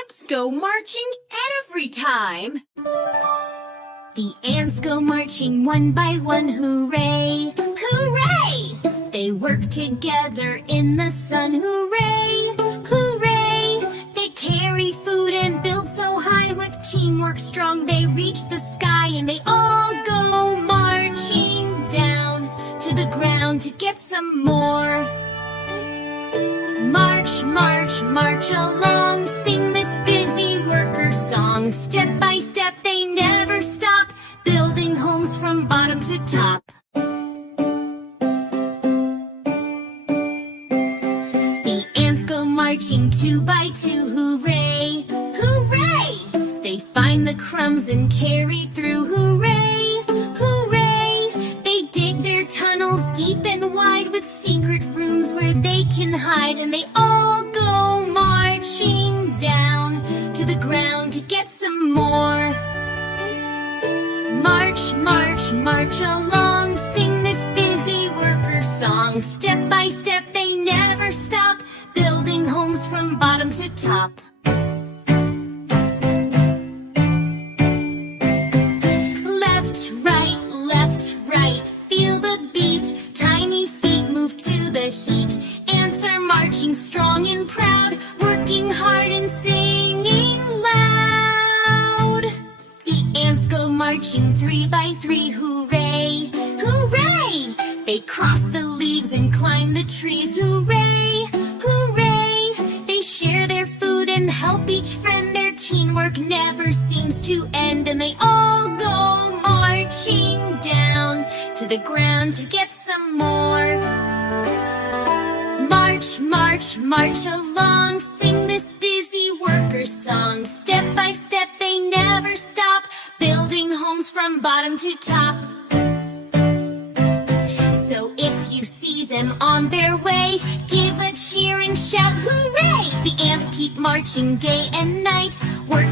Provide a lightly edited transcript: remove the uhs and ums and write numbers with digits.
ants go marching every time. The ants go marching one by one, hooray! Hooray! They work together in the sun, hooray! Hooray! They carry food and build so high. With teamwork strong, they reach the sky, and they all go marching down to the ground to get some more. March, march, march along, sing this busy worker song. Step by step, they never stop, building homes from bottom to top. The ants go marching two by two, hooray! Hooray! They find the crumbs and carry through, hooray! Hooray! They dig their tunnels deep and wide with secret rooms where they can hide, and they all go marching down to the ground to get some more. March, march, march along, sing this busy worker song. Step by step, they never stop, building homes from bottom to top. Left, right, feel the beat. Tiny feet move to the heat. Ants are marching strong and proud, working hard and singing loud. The ants go marching three by three, hooray! Hooray! They cross the leaves and climb the trees, hooray! Hooray! They share their food and help each friend. Their teamwork never seems to end, and they all go marching down to the ground to get some more. March, march, march along, sing this busy worker song. Step by step, they never stop, building homes from bottom to top. So if you see them on their way, give a cheer and shout, hooray! The ants keep marching day and night, working